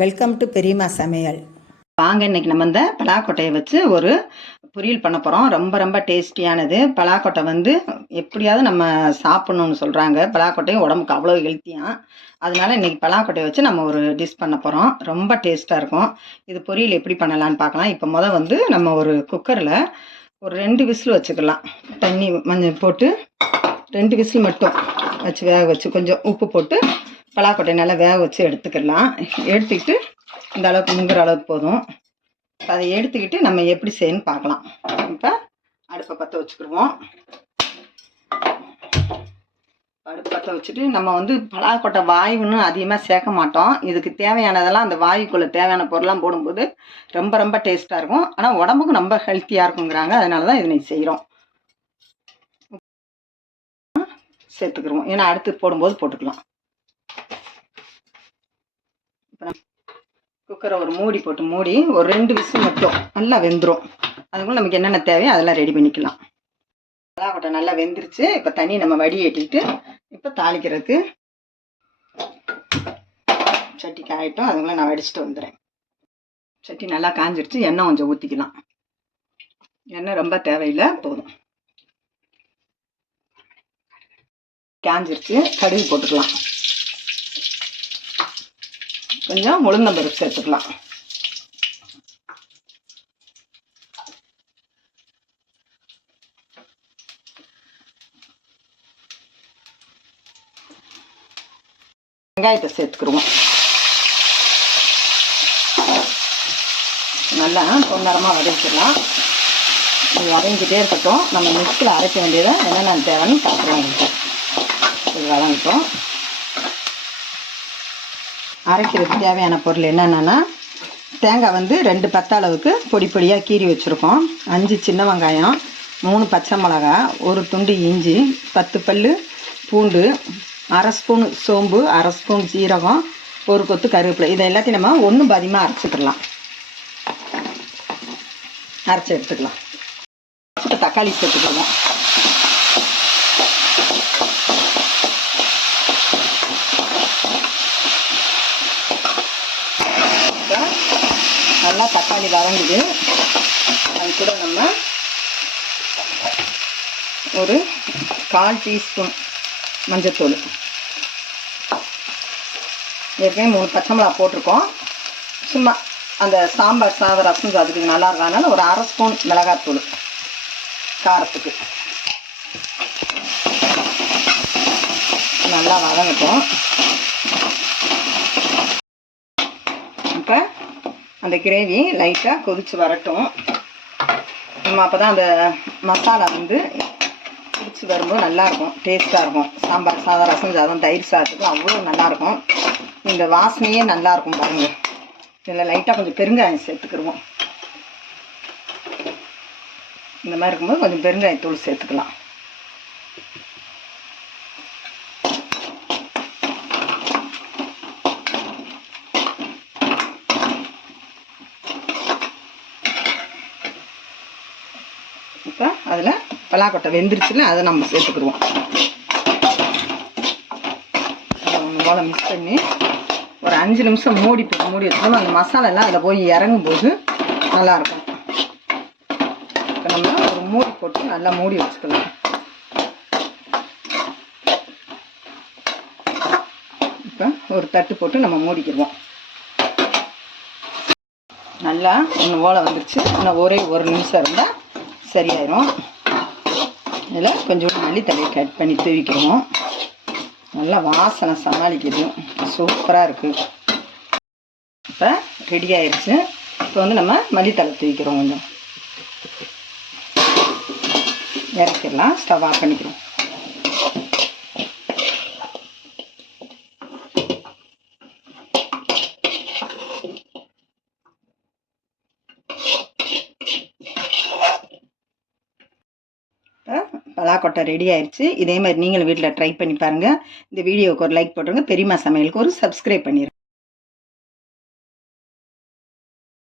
Welcome to பெரியம்மா சமையல். வாங்க, இன்னைக்கு நம்ம இந்த பலாக்கொட்டையை வச்சு ஒரு பொரியல் பண்ண போகிறோம். ரொம்ப ரொம்ப டேஸ்டியானது. பலாக்கொட்டை வந்து எப்படியாவது நம்ம சாப்பிட்ணுன்னு சொல்கிறாங்க. பலாக்கொட்டையும் உடம்புக்கு அவ்வளோ ஹெல்த்தியாக. அதனால இன்னைக்கு பலாக்கொட்டையை வச்சு நம்ம ஒரு டிஷ் பண்ண போகிறோம். ரொம்ப டேஸ்ட்டாக இருக்கும். இது பொரியல் எப்படி பண்ணலான்னு பார்க்கலாம். இப்போ வந்து நம்ம ஒரு குக்கரில் ஒரு 2 விசில் வச்சுக்கலாம். தண்ணி மஞ்சள் போட்டு 2 விசில் மட்டும் வச்சு வேக வச்சு கொஞ்சம் உப்பு போட்டு பலாக்கொட்டை நல்லா வேக வச்சு எடுத்துக்கலாம். எடுத்துக்கிட்டு இந்த அளவுக்கு முங்குற அளவுக்கு போதும். அதை எடுத்துக்கிட்டு நம்ம எப்படி செய்யணும்னு பார்க்கலாம். இப்போ அடுப்பை பற்ற வச்சுக்கிடுவோம். அடுப்பு பற்ற வச்சுட்டு நம்ம வந்து பலாக்கொட்டை வாயுன்னு அதிகமாக சேர்க்க மாட்டோம். இதுக்கு தேவையானதெல்லாம் அந்த வாயுக்குள்ளே தேவையான பொருள்லாம் போடும்போது ரொம்ப ரொம்ப டேஸ்ட்டாக இருக்கும். ஆனால் உடம்புக்கு ரொம்ப ஹெல்த்தியாக இருக்குங்கிறாங்க. அதனால தான் இதனை செய்கிறோம். சேர்த்துக்கிடுவோம். ஏன்னா அடுத்து போடும்போது போட்டுக்கலாம். குக்கரை ஒரு மூடி போட்டு மூடி ஒரு 2 விசில் மட்டும் நல்லா வெந்துடும். அதுக்குள்ள நமக்கு என்னென்ன தேவையோ அதெல்லாம் ரெடி பண்ணிக்கலாம். பலாக்கொட்டை நல்லா வெந்துருச்சு. இப்போ தண்ணி நம்ம வடிகட்டிட்டு இப்போ தாளிக்கிறதுக்கு சட்டி காயட்டும். அதுக்குள்ள நான் வடிச்சுட்டு வந்துடுறேன். சட்டி நல்லா காஞ்சிருச்சு. எண்ணெய் கொஞ்சம் ஊற்றிக்கலாம். எண்ணெய் ரொம்ப தேவையில்லை, போதும். காஞ்சிருச்சு. கடுகு போட்டுக்கலாம். கொஞ்சம் உளுந்தம்பருப்பு சேர்த்துக்கலாம். வெங்காயத்தை சேர்த்துக்கிடுவோம். நல்லா பொன்னரமாக வதக்கிடலாம். இது வதங்கிட்டே இருக்கட்டும். நம்ம மிக்ஸில் அரைக்க வேண்டியதை என்னென்ன தேவைன்னு பார்க்குறோம். இது வதங்கட்டும். அரைக்கிறதுக்கு தேவையான பொருள் என்னென்னா, தேங்காய் வந்து 2 பத்த அளவுக்கு பொடி பொடியாக கீறி வச்சுருக்கோம். 5 சின்ன வெங்காயம், 3 பச்சை மிளகா, 1 துண்டு இஞ்சி, 10 பல் பூண்டு, 1/2 ஸ்பூன் சோம்பு, 1/2 ஸ்பூன் சீரகம், 1 கொத்து கருவேப்பிலை. இதை எல்லாத்தையும் நம்ம ஒன்றும் பாதியமாக அரைச்சிக்கலாம். அரைச்சி எடுத்துக்கலாம். இப்போ தக்காளி சேர்த்துக்கலாம். நல்லா தக்காளி வதங்குது. அது கூட நம்ம ஒரு 1/4 டீஸ்பூன் மஞ்சத்தூள், ஏற்கனவே 3 பச்சை மிளகா போட்டிருக்கோம். சும்மா அந்த சாம்பார் சாதம் ரசம் சாதத்துக்கு நல்லா இருக்கனால ஒரு 1/2 ஸ்பூன் மிளகாத்தூள் காரத்துக்கு. நல்லா வதங்கட்டும். இப்போ அந்த கிரேவி லைட்டாக கொதித்து வரட்டும். நம்ம அப்போ தான் அந்த மசாலா வந்து கொதித்து வரும்போது நல்லாயிருக்கும், டேஸ்ட்டாக இருக்கும். சாம்பார் சாதம் ரசம் சாதம் தயிர் சாதத்துக்கு அவ்வளோ நல்லாயிருக்கும். இந்த வாசனையே நல்லாயிருக்கும் பாருங்கள். இதில் லைட்டாக கொஞ்சம் பெருங்காயம் சேர்த்துக்கிடுவோம். இந்த மாதிரி இருக்கும்போது கொஞ்சம் பெருங்காயத்தூள் சேர்த்துக்கலாம். இப்போ அதில் பலாக்கொட்டை வெந்துருச்சுல, அதை நம்ம சேர்த்துக்கிடுவோம். அதை ஒன்று போல் மிக்ஸ் பண்ணி ஒரு 5 நிமிஷம் மூடி வச்சுக்கணும். அந்த மசாலெல்லாம் அதில் போய் இறங்கும்போது நல்லாயிருக்கும். இப்போ நம்ம ஒரு மூடி போட்டு நல்லா மூடி வச்சுக்கலாம். இப்போ ஒரு தட்டு போட்டு நம்ம மூடிக்கிடுவோம். நல்லா ஒன்று போல் வந்துருச்சு. இன்னும் ஒரே 1 நிமிஷம் இருந்தால் சரியாயிரும். இதில் கொஞ்சம் மல்லித்தலையை கட் பண்ணி தூவிக்கிறோம். நல்லா வாசனை சமாளிக்குது. சூப்பராக இருக்குது. இப்போ ரெடி ஆயிடுச்சு. இப்போ வந்து நம்ம மல்லித்தலை தூவிக்கிறோம். கொஞ்சம் இறக்கிடலாம். ஸ்டவ் ஆஃப் பண்ணிக்கிறோம். பலாக்கொட்டை ரெடி ஆயிடுச்சு. இதே மாதிரி நீங்களும் வீட்டில் ட்ரை பண்ணி பாருங்கள். இந்த வீடியோவுக்கு ஒரு லைக் போட்டுருங்க. பெரியம்மா சமையலுக்கு ஒரு சப்ஸ்கிரைப் பண்ணிடுங்க.